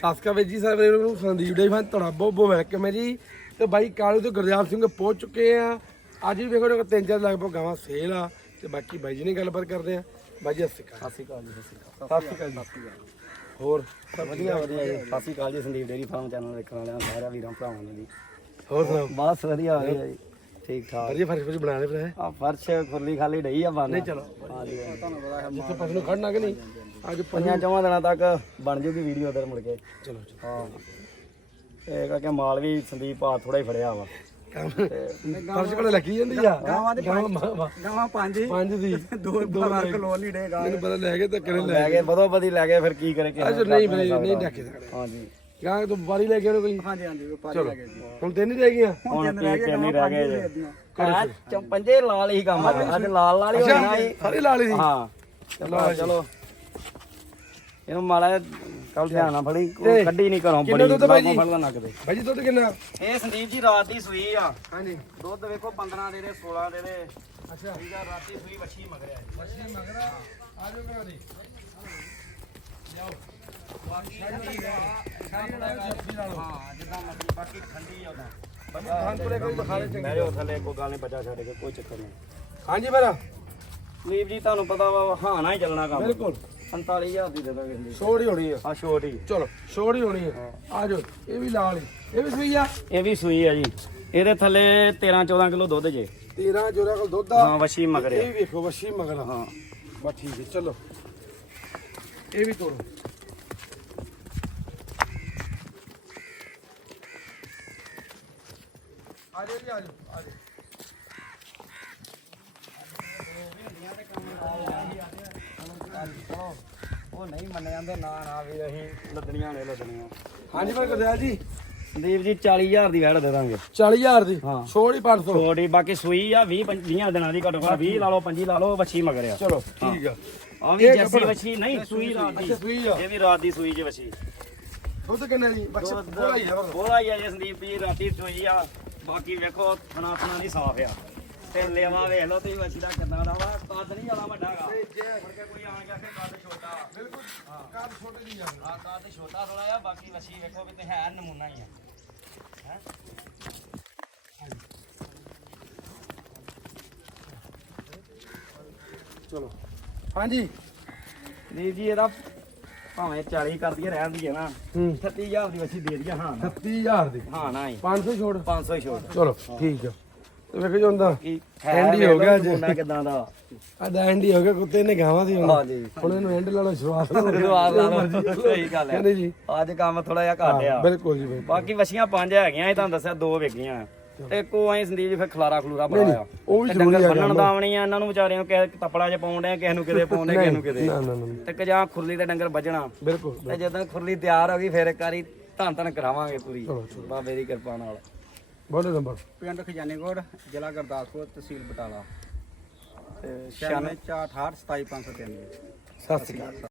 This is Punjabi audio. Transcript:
ਸਾਸਕਾ ਜੀ ਸਾਰੇ ਨੂੰ ਸੰਦੀਪ ਡੇ ਫਨ ਤੁਹਾਡਾ ਬਹੁਤ ਬਹੁਤ ਵੈਲਕਮ ਹੈ ਜੀ। ਤੇ ਬਾਈ ਕਾਲੂ ਤੇ ਗੁਰਦਿਆਲ ਸਿੰਘ ਪਹੁੰਚ ਚੁੱਕੇ ਆ। ਅੱਜ ਵੀ ਵੇਖੋ ਨਾ ਤਿੰਨ ਚਾਰ ਲਗਭਗ ਗਾਵਾਂ ਸੇਲ ਆ। ਤੇ ਬਾਕੀ ਬਾਈ ਜੀ ਨੇ ਗੱਲਬਾਤ ਕਰਦੇ ਆ। ਬਾਈ ਜੀ ਸਤਿ ਸ਼੍ਰੀ ਅਕਾਲ। ਜੀ ਸਤਿ ਸ਼੍ਰੀ ਅਕਾਲ। ਜੀ। ਹੋਰ ਸਭ ਵਧੀਆ ਵਧੀਆ? ਜੀ। ਸਤਿ ਸ਼੍ਰੀ ਅਕਾਲ ਜੀ ਸੰਦੀਪ ਡੇਰੀ ਫਾਰਮ ਚੈਨਲ ਦੇਖਣ ਵਾਲਿਆਂ ਸਾਰਿਆਂ ਵੀਰਾਂ ਭਰਾਵਾਂ ਨੂੰ ਜੀ। ਹੋਰ ਸੁਣਾਓ? ਬਸ ਵਧੀਆ ਵਧੀਆ ਜੀ। ਠੀਕ ਠਾਕ। ਵਧੀਆ ਫਰਸ਼ ਫਰਸ਼ ਬਣਾ ਲੈ ਫਿਰ ਆ ਫਰਸ਼ ਖੁਰਲੀ ਖਾਲੀ ਡਈ ਆ ਬੰਨ ਨਹੀਂ ਚਲੋ। ਹਾਂਜੀ ਤੁਹਾਨੂੰ ਪਤਾ ਹੈ ਜਿੱਥੇ ਪਸ ਨੂੰ ਖੜਨਾ ਕਿ ਨਹੀਂ? ਅੱਜ ਪੰਜਾਂ ਚੌਵਾਂ ਦਿਨਾਂ ਤੱਕ ਬਣ ਜੂਗੀ ਵੀਡੀਓ ਉਧਰ ਮੁੜ ਕੇ। ਚਲੋ ਚਲੋ। ਹਾਂ। ਇਹ ਕਰਕੇ ਮਾਲ ਵੀ ਸੰਦੀਪ ਆ ਥੋੜਾ ਹੀ ਫੜਿਆ ਵਾ। ਕੰਮ ਫਰਸ਼ ਕੋਲ ਲੱਗੀ ਜਾਂਦੀ ਆ? ਗਾਵਾਂ ਦੇ ਗਾਵਾਂ ਪੰਜ ਹੀ। ਪੰਜ ਦੀ। ਦੋ ਬਾਰਾਂ ਕਿਲੋ ਨਹੀਂ ਡੇਗਾ ਮੈਨੂੰ ਪਤਾ ਲੈ ਕੇ ਧੱਕੇ ਨਾਲ ਲੈ ਲੈ ਗਏ ਬਦੋ ਬਦੀ ਲੈ ਗਏ ਫਿਰ ਕੀ ਕਰੇ ਕਿਸੇ ਅੱਜ ਨਹੀਂ। ਨਹੀਂ ਡੱਕੇ ਸਕਦੇ ਹਾਂਜੀ ਗਾਂ ਤੋਂ ਬਾਰੀ ਲੈ ਕੇ ਆਉਣਾ ਕੋਈ ਹਾਂਜੀ ਹਾਂਜੀ ਵਪਾਰੀ ਚਲੋ। ਹੁਣ ਤਿੰਨ ਹੀ ਰਹਿ ਗਈਆਂ? ਹੁਣ ਤਿੰਨ ਹੀ ਰਹਿ ਗਏ। ਜੇ ਪੰਜੇ ਲਾਲ ਹੀ ਕੰਮ ਆ। ਅੱਜ ਲਾਲ ਲਾਲ ਹੀ ਹੋਣਾ ਹੀ ਸਾਰੇ ਲਾ ਲਈ ਸੀ ਹਾਂ। ਚਲੋ ਚਲੋ। ਇਹਨੂੰ ਮਾੜਾ ਕੱਲ ਧਿਆਨ ਨਾਲ ਫੜੀ ਕੱਢੀ ਨਹੀਂ ਘਰੋਂ ਬੜੀ ਦੁੱਧ ਬਾਈ ਜੀ? ਫੜਦਾ ਨੱਕ ਦੇ ਭਾਈ ਜੀ ਦੁੱਧ ਕਿੰਨਾ? ਇਹ ਸੰਦੀਪ ਜੀ ਰਾਤ ਦੀ ਸੂਈ ਆ। ਹਾਂਜੀ। ਦੁੱਧ ਵੇਖੋ 15 ਦੇ ਦੇ 16 ਦੇ ਦੇ ਅੱਛਾ। ਠੀਕ ਆ ਰਾਤੀ ਸੂਈ ਵੱਛੀ ਮਗਰਿਆ ਜੀ। ਮੱਛੀ ਮਗਰਾ ਆ। ਜਾਓ ਕਰਾ ਦੀ। ਹਾਂ ਜਿੱਦਾਂ ਮਰਜ਼ੀ ਬਾਕੀ ਠੰਡੀ ਆ ਉਹਦਾ। ਖਾਨ ਤੁਰੇ ਕੋਈ ਬਖਾਰੇ ਚੰਗੇ ਮੈਂ ਜੋ ਥੱਲੇ ਕੋਈ ਗੱਲ ਨਹੀਂ ਬਚਾ ਛੱਡ ਕੇ ਕੋਈ ਚੱਕਰ ਨਹੀਂ। ਹਾਂਜੀ ਮੇਰਾ ਸੰਦੀਪ ਜੀ ਤੁਹਾਨੂੰ ਪਤਾ ਵਾ ਹਾਂ ਨਾ ਹੀ ਚੱਲਣਾ ਕੰਮ। ਬਿਲਕੁਲ। 45000 ਦੀ ਦੇ ਦਾਂਗੇ ਸੰਦੀਪ ਛੋੜ ਹੀ ਹੋਣੀ ਆ। ਆ ਛੋਟ ਹੀ ਚਲੋ ਛੋੜ ਹੀ ਹੋਣੀ ਆ। ਆ ਜਾਓ ਇਹ ਵੀ ਲਾਲ ਹੀ ਇਹ ਵੀ ਸੂਈ ਆ? ਇਹ ਵੀ ਸੂਈ ਆ ਜੀ। ਇਹਦੇ ਥੱਲੇ 13 14 ਕਿਲੋ ਦੁੱਧ ਜੇ। 13 ਜੋਰਾ ਕੋਲ ਦੁੱਧ ਆ। ਹਾਂ ਵੱਛੀ ਇਹ ਮਗਰਿਆ ਵੀ ਵੇਖੋ ਵੱਛੀ ਮਗਰਾ ਹਾਂ। ਬਸ ਠੀਕ ਹੈ ਚਲੋ। ਇਹ ਵੀ ਤੋੜੋ। ਆ ਜਾਓ ਜੀ ਆ ਜਾਓ ਆ ਜਾਓ। ਉਹ ਨਹੀਂ ਮੰਨੇ ਜਾਂਦੇ ਨਾ ਨਾ ਵੀ ਅਸੀਂ ਲੱਦਣੀਆਂ ਨੇ ਲੱਦਣੀਆਂ। ਹਾਂਜੀ ਭਾਈ ਗੁਰਦਿਆਲ ਜੀ। ਸੰਦੀਪ ਜੀ 40000 ਦੀ ਵੈੜ ਦੇ ਦਾਂਗੇ। 40000 ਦੀ? ਹਾਂ। ਛੋੜ ਹੀ 500 ਛੋਟੀ ਬਾਕੀ ਸੂਈ ਆ 20 20 ਦਿਨਾਂ ਦੀ ਘੱਟੋ ਘੱਟ 20 ਲਾ ਲਓ 25 ਲਾ ਲਓ ਵੱਛੀ ਮਗਰਿਆ ਚਲੋ ਠੀਕ ਆ। ਆ ਵੀ ਇਹ ਜੱਸੀ ਕੱਪੜਾ- ਵੱਛੀ ਨਹੀਂ ਸੂਈ ਰਾਤ ਦੀ। ਅੱਛਾ ਸੂਈ ਆ। ਇਹ ਵੀ ਰਾਤ ਦੀ ਸੂਈ ਜੇ ਵੱਛੀ। ਦੁੱਧ ਕਿੰਨੇ ਦੀ? ਬਸ ਥੋੜਾ ਹੀ ਆ। ਬਸ। ਬੋਲਾ ਹੀ ਆ ਜੀ ਸੰਦੀਪ ਜੀ ਰਾਤੀ ਸੂਈ ਆ। ਬਾਕੀ ਵੇਖੋ ਥਣਾ ਥਣਾ ਦੀ ਸਾਫ਼ ਆ। ਤੇ ਲੇਵਾ ਵੇਖ ਲਓ ਤੁਸੀਂ ਵੱਛੀ ਦਾ ਕਿੰਨਾ ਦਾ ਵਾ। ਕੱਦ ਨਹੀਂ ਜ਼ਿਆਦਾ ਵੱਡਾ ਹੈਗਾ। ਮੁੜ ਕੇ ਕੋਈ ਆਣ ਕੇ ਆਖੇ ਕੱਦ ਛੋਟਾ। ਬਿਲਕੁਲ ਕਾਦ ਛੋਟੇ ਦੀ ਆ ਆ ਕੱਦ ਛੋਟਾ ਥੋੜਾ ਆ ਬਾਕੀ ਵੱਛੀ ਵੇਖੋ ਵੀ ਤੇ ਹੈ ਨਮੂਨਾ ਹੀ ਆ। ਹੈਂ? ਚਲੋ। ਹਾਂਜੀ। ਸੰਦੀਪ ਜੀ ਇਹਦਾ ਭਾਵੇਂ 40 ਕਰਦੀ ਰਹਿਣ ਦੀ ਹੈ ਨਾ। ਹੂੰ। 36000 ਦੀ ਵੱਛੀ ਦੇ ਦਈਏ ਹਾਂ। ਨਾ 30000 ਦੀ। ਹਾਂ ਨਾ ਹੀ 500 ਛੋੜ 500 ਹੀ ਛੋੜ ਚਲੋ ਠੀਕ ਆ। ਵੇਖੋ ਜੀ ਹੁੰਦਾ ਕੀ ਐਂਡ ਹੀ ਗਿਆ ਅੱਜ। ਮੁੰਡਾ ਕਿਦਾਂ ਦਾ। ਅੱਜ ਐਂਡ ਹੀ ਗਿਆ ਕੁੱਤੇ ਨੇ ਗਾਵਾਂ ਦੀ ਹੁਣ। ਹਾਂ ਜੀ ਹੁਣ ਇਹਨੂੰ ਐਂਡ ਲਾ ਲਓ ਸ਼ੁਰੂਆਤ ਜਵਾਬ ਲਾ ਲਓ। ਸਹੀ ਗੱਲ ਹੈ। ਕਹਿੰਦੇ ਜੀ। ਅੱਜ ਕੰਮ ਥੋੜਾ ਜਿਹਾ ਘੱਟ ਆ। ਬਿਲਕੁਲ ਜੀ ਬਿਲਕੁਲ। ਬਾਕੀ ਵਛੀਆਂ ਪੰਜ ਹੈਗੀਆਂ ਇਹ ਤੁਹਾਨੂੰ ਦੱਸਿਆ ਦੋ ਵੇਗੀਆਂ ਤੇ ਕੋ ਐ ਸੰਦੀਪ ਜੀ ਫਿਰ ਖਲਾਰਾ ਖਲੂਰਾ ਬੜਾ ਆ ਉਹ ਵੀ ਜ਼ਰੂਰੀ ਆ ਬੰਨਣ ਦਾ ਆਵਣੀ ਆ ਇਹਨਾਂ ਨੂੰ ਵਿਚਾਰਿਆਂ ਨੂੰ ਕਿਸੇ ਤਪੜਾ ਚ ਪਾਉਣ ਡਿਆ ਕਿਸੇ ਨੂੰ ਕਿਤੇ ਪਾਉਂਦੇ ਕਿਸੇ ਨੂੰ ਕਿਤੇ। ਨਾ ਨਾ ਨਾ ਤੇ ਕਿ ਜਾਂ ਖੁਰਲੀ ਤੇ ਡੰਗਰ ਵੱਜਣਾ। ਬਿਲਕੁਲ ਤੇ ਜਦੋਂ ਖੁਰਲੀ ਤਿਆਰ ਹੋ ਗਈ ਫਿਰ ਇੱਕ ਵਾਰੀ ਧੰਨ ਧੰਨ ਕਰਾਵਾਂਗੇ ਪੂਰੀ। ਬਾਬੇ ਦੀ ਕਿਰਪਾ ਨਾਲ। ਬੋਲੋ ਨੰਬਰ। ਪਿੰਡ ਖਜਾਨੇਗੜ ਜ਼ਿਲ੍ਹਾ ਗੁਰਦਾਸਪੁਰ ਤਹਿਸੀਲ ਬਟਾਲਾ। ਤੇ 96 468 27503 ਸਤਿ ਸ਼੍ਰੀ ਅਕਾਲ।